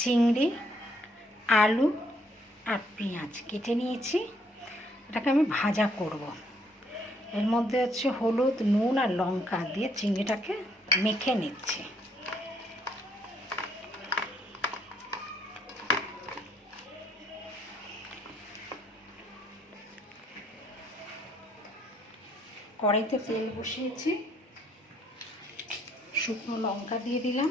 চিংড়ি, আলু আর পেঁয়াজ কেটে নিয়েছি। এটাকে আমি ভাজা করব। এর মধ্যে হচ্ছে হলুদ, নুন আর লঙ্কা দিয়ে চিংড়িটাকে মেখে নিচ্ছি। কড়াইতে তেল বসিয়েছি, শুকনো লঙ্কা দিয়ে দিলাম,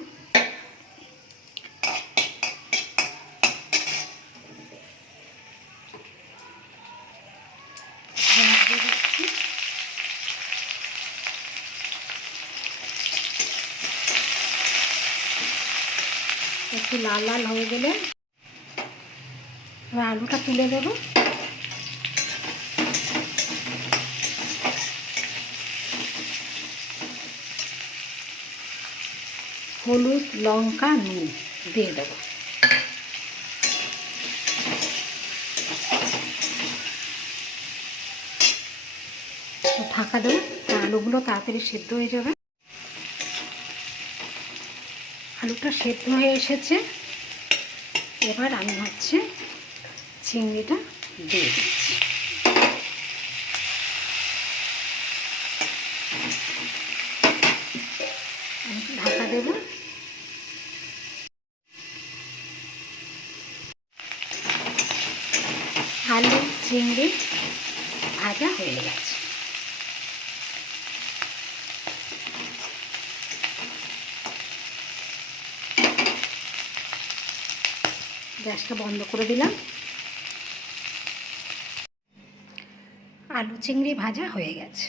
একটু লাল লাল হয়ে গেলে এবার আলুটা তুলে দেবো। হলুদ, লঙ্কা, নুন দিয়ে দেবো। ঢাকা দেবো, আলুগুলো তাড়াতাড়ি সেদ্ধ হয়ে যাবে। আলুটা সেদ্ধ হয়ে এসেছে, এবার আমি হচ্ছে চিংড়িটা দিয়ে দিচ্ছি। ঢাকা দেব। আলু চিংড়ি ভাজা হয়ে গেছে। গ্যাসটা বন্ধ করে দিলাম। আলু চিংড়ি ভাজা হয়ে গেছে।